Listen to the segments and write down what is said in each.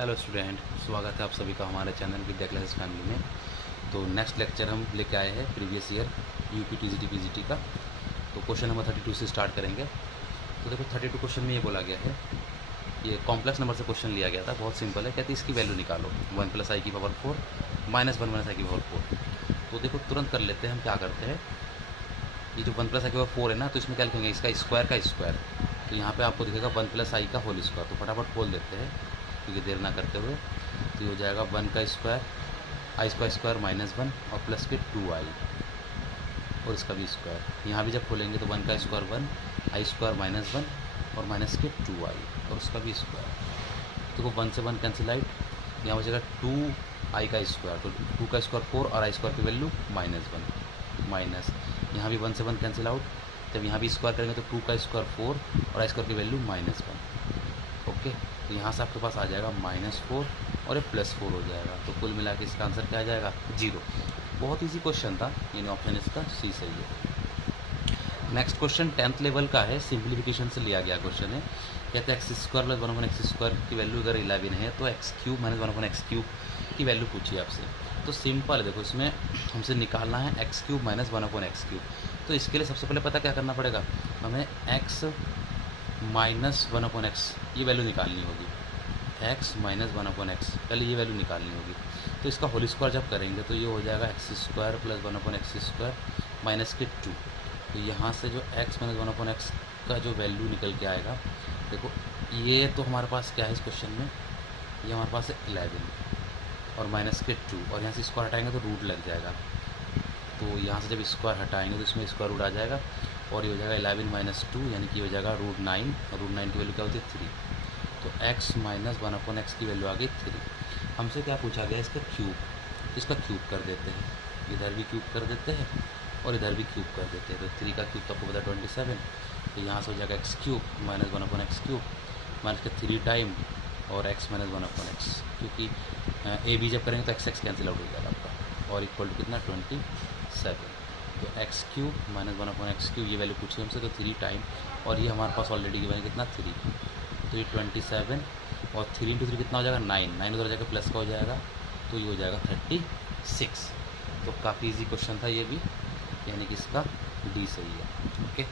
Hello student, स्वागत है आप सभी का हमारे चैनल विद्या क्लासेस फैमिली में। तो नेक्स्ट लेक्चर हम लेके आए हैं previous year UP TGT PGT का। तो क्वेश्चन नंबर 32 से स्टार्ट करेंगे। तो देखो 32 क्वेश्चन में ये बोला गया है, ये कॉम्प्लेक्स नंबर से क्वेश्चन लिया गया था, बहुत सिंपल है। कहते हैं इसकी वैल्यू निकालो 1 + i की पावर 4 -1 - i की पावर 4। तो देखो तुरंत कर लेते हैं, हम क्या करते हैं, ये जो 1 + i की पावर 4 है ना, तो इसमें क्या लिखेंगे, इसका स्क्वायर का स्क्वायर। तो यहाँ पे आपको दिखेगा 1 + i का होल स्क्वायर। तो फटाफट खोल देते हैं क्योंकि देर ना करते हुए। तो ये हो जाएगा 1 का स्क्वायर, i का स्क्वायर -1 और प्लस के 2i और इसका भी स्क्वायर। यहाँ भी जब खोलेंगे तो 1 का स्क्वायर 1, i स्क्वायर -1 और माइनस के 2i और उसका भी स्क्वायर। देखो 1 से 1 कैंसिल आउट, यहाँ बचेगा 2i का स्क्वायर। तो 2 का स्क्वायर 4 और i स्क्वायर की वैल्यू -1 माइनस, यहाँ भी 1 से 1 कैंसिल आउट, जब यहाँ भी स्क्वायर करेंगे तो 2 का स्क्वायर 4 और i स्क्वायर की वैल्यू -1। ओके, तो यहाँ से आपके पास आ जाएगा -4 और ये +4 हो जाएगा। तो कुल मिला के इसका आंसर क्या आ जाएगा, 0। बहुत इजी क्वेश्चन था, यानी ऑप्शन इसका सी सही है। नेक्स्ट क्वेश्चन 10th लेवल का है, सिंप्लीफिकेशन से लिया गया क्वेश्चन है। कहते हैं x² + 1/x² की वैल्यू अगर 11 है तो x³ - 1/x³ की वैल्यू पूछिए आपसे। तो सिंपल है, देखो इसमें हमसे निकालना है x³ - 1/x³। तो इसके लिए सबसे पहले पता क्या करना पड़ेगा, हमें x - 1/x ये वैल्यू निकालनी होगी। x - 1/x पहले ये वैल्यू निकालनी होगी। तो इसका होल स्क्वायर जब करेंगे तो ये हो जाएगा x² + 1/x² माइनस के 2। तो यहाँ से जो x - 1/x का जो वैल्यू निकल के आएगा, देखो ये तो हमारे पास क्या है इस क्वेश्चन में, ये हमारे पास है 11 और माइनस के 2 और यहाँ से स्क्वायर हटाएंगे तो रूट लग जाएगा। तो यहाँ से जब स्क्वायर हटाएंगे तो इसमें स्क्वायर रूट आ जाएगा और ये हो जाएगा 11 - 2 यानी कि हो जाएगा √9 और √9 की वैल्यू क्या होती है 3। तो x - 1/x की वैल्यू आ गई 3। हमसे क्या पूछा गया, इसका क्यूब, इसका क्यूब कर देते हैं, इधर भी क्यूब कर देते हैं और इधर भी क्यूब कर देते हैं। तो 3 का क्यूब तो आपको पता 27। तो यहाँ से हो जाएगा x³ - 1/x³ माइनस के 3 टाइम और x - 1/x, क्योंकि ए बी जब करेंगे तो x कैंसिल आउट हो जाएगा आपका और इक्वल टू कितना 27। तो x³ - 1/x³ ये वैल्यू पूछी हमसे, तो 3 टाइम और ये हमारे पास ऑलरेडी गिवन है कितना 3। तो ये 27 और 3 × 3 कितना हो जाएगा 9, 9 उधर जाकर प्लस का हो जाएगा, तो ये हो जाएगा 36। तो काफ़ी इजी क्वेश्चन था ये भी, यानी कि इसका डी सही है। ओके,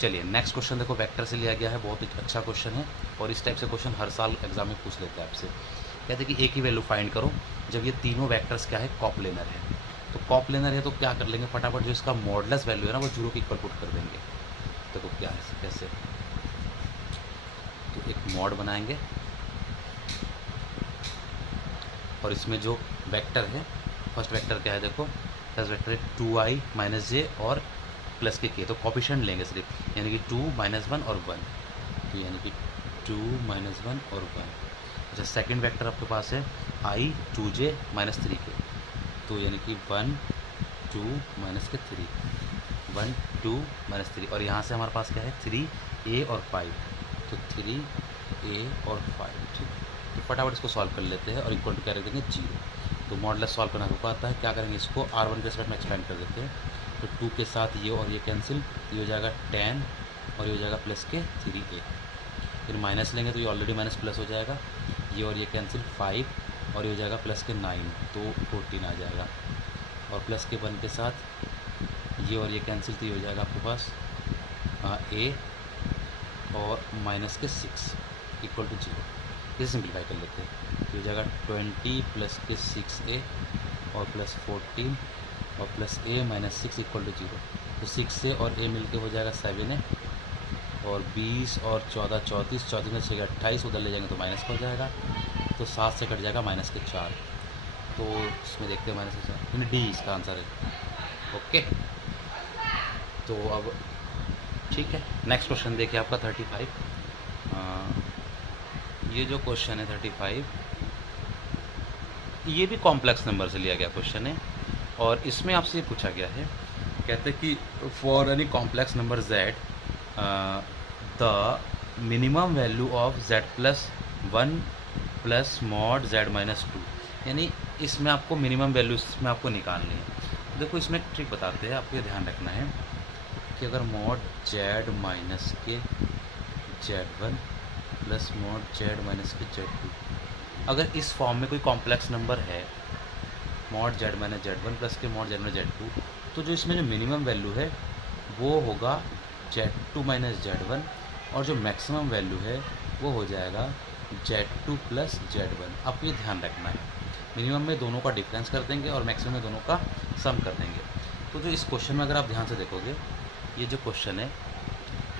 चलिए नेक्स्ट क्वेश्चन देखो, वेक्टर से लिया गया है, बहुत ही अच्छा क्वेश्चन है और इस टाइप से क्वेश्चन हर साल एग्जाम में पूछ लेते हैं आपसे। कहते हैं कि ए की वैल्यू फाइंड करो जब ये तीनों वेक्टर्स क्या है, कॉप्लेनर है। तो कॉप्लेनर है तो क्या कर लेंगे, फटाफट जो इसका मॉडुलस वैल्यू है ना वो 0 के इक्वल पुट कर देंगे। देखो क्या है कैसे, तो एक मॉड बनाएंगे और इसमें जो वेक्टर है, फर्स्ट वेक्टर क्या है, देखो फर्स्ट वेक्टर है 2i - j और प्लस के k। तो कोफिशिएंट लेंगे सिर्फ, यानी कि 2 - 1 और 1। तो यानी कि 2 - 1 और 1। अच्छा, सेकेंड वेक्टर आपके पास है i 2j - 3k। तो यानी कि 1 2 माइनस के 3, 1 2 - 3 और यहाँ से हमारे पास क्या है 3a और 5। तो 3a और 5, ठीक। तो फटाफट इसको सॉल्व कर लेते हैं और इक्वल टू क्या रख देंगे 0। तो मॉडुलस सॉल्व करना आपको आता है, क्या करेंगे, इसको r1 के रेस्पेक्ट में एक्सपेंड कर देते हैं। तो 2 के साथ ये और ये कैंसिल, ये हो जाएगा 10 और ये हो जाएगा प्लस के 3a। फिर माइनस लेंगे तो ये ऑलरेडी माइनस प्लस हो जाएगा, ये और ये कैंसिल 5 और ये हो जाएगा प्लस के 9, तो 14 आ जाएगा। और प्लस के 1 के साथ ये और ये कैंसिल, तो ये हो जाएगा आपके पास a और माइनस के 6 इक्वल टू 0। इसे सिंप्लीफाई कर लेते हैं, तो हो जाएगा 20 प्लस के 6a और प्लस 14 और प्लस a - 6 इक्वल टू 0। तो 6 और a मिलके हो जाएगा 7a और 20 और 14 34, 34 में 6 28, उधर ले जाएंगे तो माइनस का हो जाएगा। तो 7 से कट जाएगा माइनस के 4। तो इसमें देखते हैं माइनस के 4, यानी डी इसका आंसर है। ओके, तो अब ठीक है, नेक्स्ट क्वेश्चन देखिए आपका 35। ये जो क्वेश्चन है 35, ये भी कॉम्प्लेक्स नंबर से लिया गया क्वेश्चन है और इसमें आपसे ये पूछा गया है, कहते हैं कि for any complex number z the minimum value of z + 1 + mod z - 2। यानी इसमें आपको मिनिमम वैल्यू इसमें आपको निकालनी है। देखो इसमें एक ट्रिक बताते हैं, आपको ये ध्यान रखना है कि अगर mod z - के z1 + mod z - के z2 अगर इस फॉर्म में कोई कॉम्प्लेक्स नंबर है mod z minus z one plus के mod z minus z two, तो जो इसमें जो मिनिमम वैल्यू है वो होगा z two minus z one, और जो मैक्सिमम वैल्यू है वो हो जाएगा z two plus z one. आपको ये ध्यान रखना है, मिनिमम में दोनों का डिफरेंस कर देंगे और मैक्सिमम में दोनों का सम कर देंगे। तो जो इस क्वेश्चन में अगर आप ध्यान से देखोगे, ये जो क्वेश्चन है,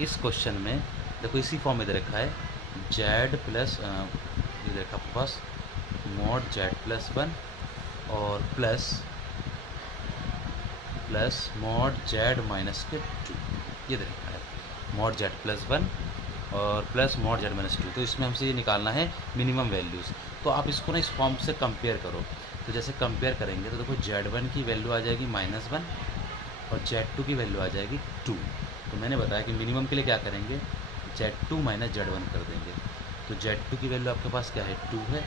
इस क्वेश्चन में देखो इसी फॉर्म में दे रखा है जेड प्लस ये दे रखा आपके पास मॉड जेड प्लस वन और प्लस मॉड जेड माइनस के टू, ये दे रखा है मॉड जेड प्लस वन और plus mod z minus two. तो इसमें हमसे ये निकालना है मिनिमम वैल्यूज़। तो आप इसको ना इस फॉर्म से कंपेयर करो। तो जैसे कंपेयर करेंगे तो देखो जेड वन की वैल्यू आ जाएगी माइनस वन और जेड टू की वैल्यू आ जाएगी टू। तो मैंने बताया कि मिनिमम के लिए क्या करेंगे, z two minus z one कर देंगे। तो जेड टू की वैल्यू आपके पास क्या है, टू है,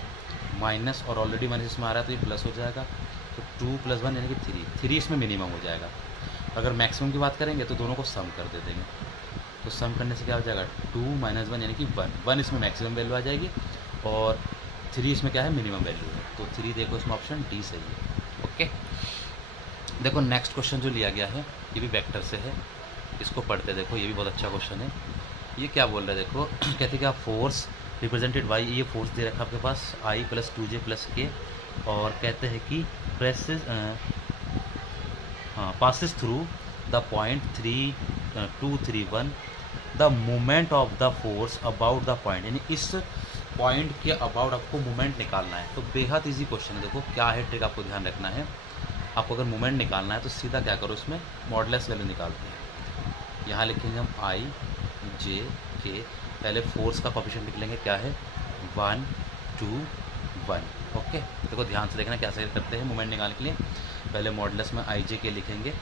माइनस और ऑलरेडी माइनस इसमें आ रहा है तो ये प्लस हो जाएगा। तो टू प्लस वन यानी कि थ्री इसमें मिनिमम हो जाएगा। अगर मैक्सिमम की बात करेंगे तो दोनों को सम कर दे देंगे। तो सम करने से क्या हो जाएगा, टू माइनस वन यानी कि वन इसमें मैक्सिमम वैल्यू आ जाएगी और थ्री इसमें क्या है, मिनिमम वैल्यू है। तो थ्री देखो इसमें ऑप्शन डी सही है। ओके, देखो नेक्स्ट क्वेश्चन जो लिया गया है ये भी वेक्टर से है, इसको पढ़ते देखो, ये भी बहुत अच्छा क्वेश्चन है। ये क्या बोल रहा है देखो, कहते हैं कि फोर्स रिप्रेजेंटेड वाई, ये फोर्स दे रखा आपके पास आई प्लस टू जे प्लस के, और कहते हैं कि passes through the point 3231 the moment of the force about the point, यानी इस पॉइंट के अबाउट आपको मोमेंट निकालना है। तो बेहद इजी क्वेश्चन है। देखो क्या है ट्रिक, आपको ध्यान रखना है। आपको अगर मोमेंट निकालना है तो सीधा क्या करो, इसमें मॉडलेस वैल्यू निकालते हैं। यहाँ लिखेंगे हम आई जे के, पहले फोर्स का कोफिशिएंट लिख लेंगे, क्या है 1 2 1। ओके, देखो ध्यान से देखना कैसे करते हैं मोमेंट निकालने के लिए। पहले मॉडलेस में आई जे के लिखेंगे,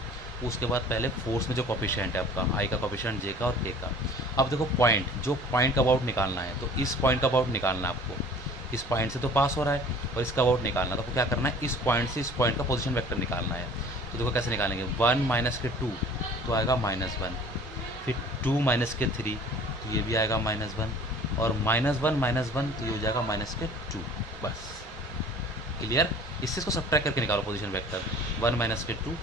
उसके बाद पहले फोर्स में जो कोफिशिएंट है आपका आई का कोफिशिएंट जे का और के का। अब देखो पॉइंट, जो पॉइंट का अबाउट निकालना है, तो इस पॉइंट का अबाउट निकालना है आपको। इस पॉइंट से तो पास हो रहा है और इसका अबाउट निकालना, तो आपको क्या करना है, इस पॉइंट से इस पॉइंट का पोजीशन वेक्टर निकालना है। तो देखो कैसे निकालेंगे, 1 माइनस के 2 तो आएगा -1, फिर 2 माइनस के 3 तो ये भी आएगा -1, और -1 तो ये हो जाएगा -2। बस क्लियर। इससे इसको सब्ट्रैक्ट करके निकालो पोजीशन वेक्टर, 1 माइनस के 2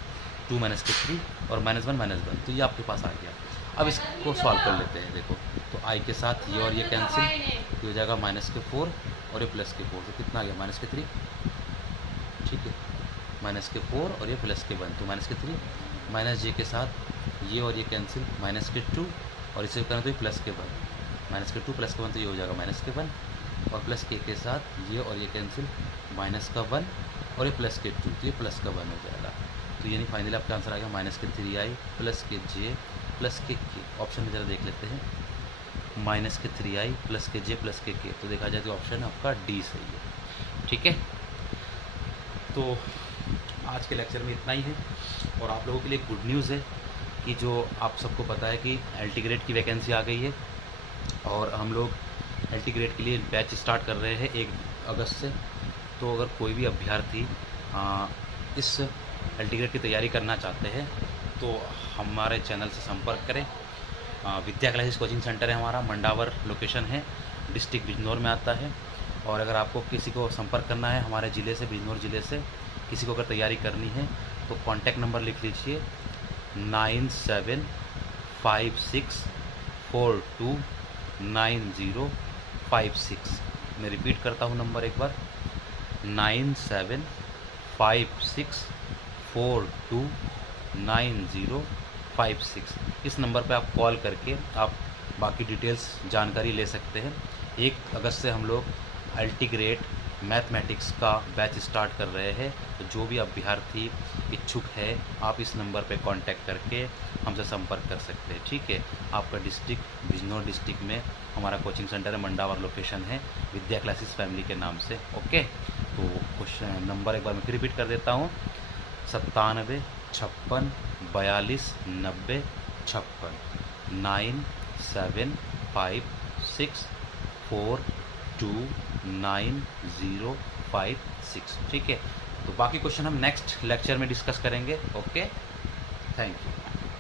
2 माइनस के 3 और -1, तो ये आपके पास आ गया। अब इसको सॉल्व कर लेते हैं। देखो तो आई के साथ ये और ये कैंसिल, ये हो जाएगा -4 और ये +4, तो कितना आ गया -3, ठीक है, -4 और ये +1 तो -3, माइनस जे के साथ ये और ये कैंसिल, -2 और इसे करना तो ये +1, -2 +1 तो ये हो जाएगा -1 और +k के साथ ये और ये कैंसिल, -1 और ये +2 तो ये +1 हो जाएगा। तो यानी फाइनली आपका आंसर आ गया -3i +kj +kk। ऑप्शन में ज़रा देख लेते हैं, -3i +kj +kk, तो देखा जाए तो ऑप्शन आपका डी सही है। ठीक है, तो आज के लेक्चर में इतना ही है। और आप लोगों के लिए गुड न्यूज़ है कि जो आप सबको पता है कि एलटी ग्रेड की वैकेंसी आ गई है और हम लोग एलटी ग्रेड के लिए बैच स्टार्ट कर रहे हैं 1 अगस्त से। तो अगर कोई भी अभ्यर्थी इस एलटी ग्रेड की तैयारी करना चाहते हैं तो हमारे चैनल से संपर्क करें। विद्या क्लासेस कोचिंग सेंटर है हमारा, मंडावर लोकेशन है, डिस्ट्रिक्ट बिजनौर में आता है। और अगर आपको किसी को संपर्क करना है हमारे ज़िले से, बिजनौर ज़िले से किसी को अगर तैयारी करनी है तो कॉन्टैक्ट नंबर लिख लीजिए 9756429056। मैं रिपीट करता हूँ नंबर एक बार, 9756429056। इस नंबर पे आप कॉल करके आप बाकी डिटेल्स जानकारी ले सकते हैं। 1 अगस्त से हम लोग एलटी ग्रेड मैथमेटिक्स का बैच स्टार्ट कर रहे हैं। तो जो भी अभ्यर्थी इच्छुक है आप इस नंबर पे कांटेक्ट करके हमसे संपर्क कर सकते हैं। ठीक है, आपका डिस्ट्रिक्ट बिजनौर डिस्ट्रिक्ट में हमारा कोचिंग सेंटर है, मंडावर लोकेशन है, विद्या क्लासेस फैमिली के नाम से। ओके, तो क्वेश्चन नंबर एक बार मैं फिर रिपीट कर देता हूँ, 97 56 42 90 56 9756429056। ठीक है, तो बाकी क्वेश्चन हम नेक्स्ट लेक्चर में डिस्कस करेंगे। Okay, thank you.